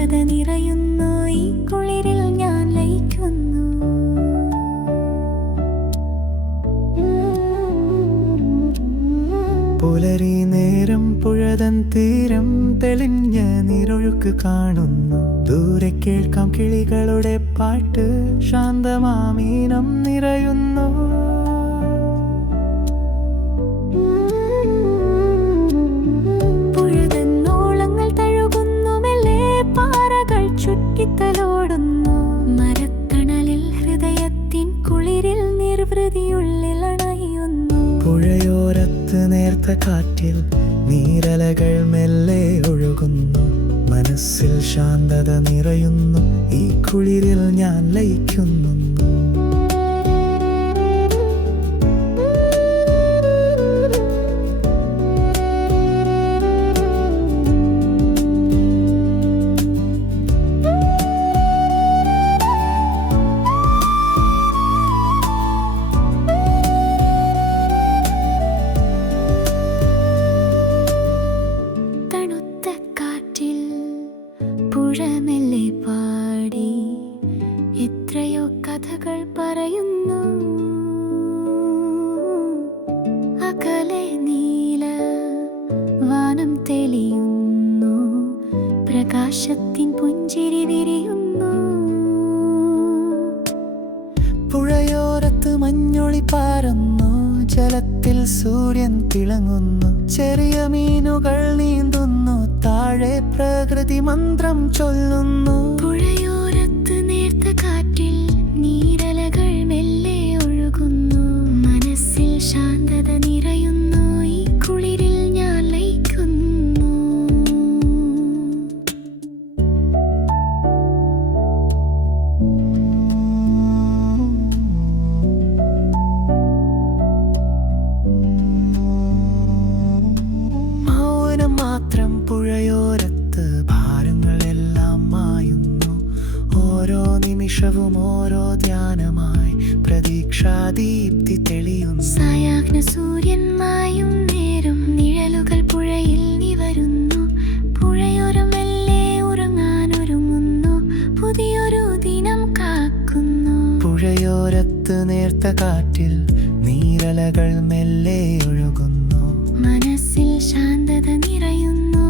ശാന്തത നിറയുന്നു ഈ കുളിരിൽ ഞാൻ ലയിക്കുന്നു. പുലരി നേരം പുഴതൻ തീരം തെളിഞ്ഞ നീരൊഴുക്ക് കാണുന്നു. ദൂരെ കേൾക്കാം കിളികളുടെ പാട്ട്, ശാന്തമാമീനം നിറയുന്നു. പുഴതന്നോളങ്ങൾ തഴുകുന്നു, മെല്ലെ പാറകൾ ചുറ്റിത്തലോടുന്നു. മരത്തണലിൽ ഹൃദയത്തിൻ കുളിരിൽ നിർവൃതിയുള്ളിൽ അണയുന്നു. പുഴയോരത്ത് നേർത്ത കാറ്റിൽ നീരലകൾ മെല്ലെ ഒഴുകുന്നു. മനസ്സിൽ ശാന്തത നിറയുന്നു, ഈ കുളിരിൽ ഞാൻ ലയിക്കുന്നു. പുഴമെല്ലെ പാടി എത്രയോ കഥകൾ പറയുന്നു. അകലെ നീല വാനം തെളിയുന്നു, പ്രകാശത്തിൻ പുഞ്ചിരി വിരിയുന്നു. പുഴയോരത്ത് മഞ്ഞൊളി പാറുന്നു, ജലത്തിൽ സൂര്യൻ തിളങ്ങുന്നു. ചെറിയ മീനുകൾ നീന്തുന്നു, താഴെ പ്രകൃതി മന്ത്രം ചൊല്ലുന്നു. പുഴയോരത്ത് നേർത്ത കാറ്റിൽ നീരലകൾ മെല്ലെ ഒഴുകുന്നു. മനസ്സിൽ ശാന്തത നിറയുന്നു, ഈ കുളിരിൽ ഞാൻ ലയിക്കുന്നു. മൗനം മാത്രം പുഴയോരത്ത്, ഭാരങ്ങളെല്ലാം മായുന്നു. ഓരോ നിമിഷവും ഓരോ ധ്യാനമായി പ്രതീക്ഷാദീപ്തി തെളിയുന്നു. സായാഹ്ന സൂര്യൻ മായും നേരം നിഴലുകൾ പുഴയിൽ നിവരുന്നു. പുഴയോരം മെല്ലെ ഉറങ്ങാനൊരുങ്ങുന്നു, പുതിയൊരു ദിനം കാക്കുന്നു. പുഴയോരത്ത് നേർത്ത കാറ്റിൽ നീരലകൾ മെല്ലെ ഒഴുകുന്നു. മനസ്സിൽ ശാന്തത നിറയുന്നു,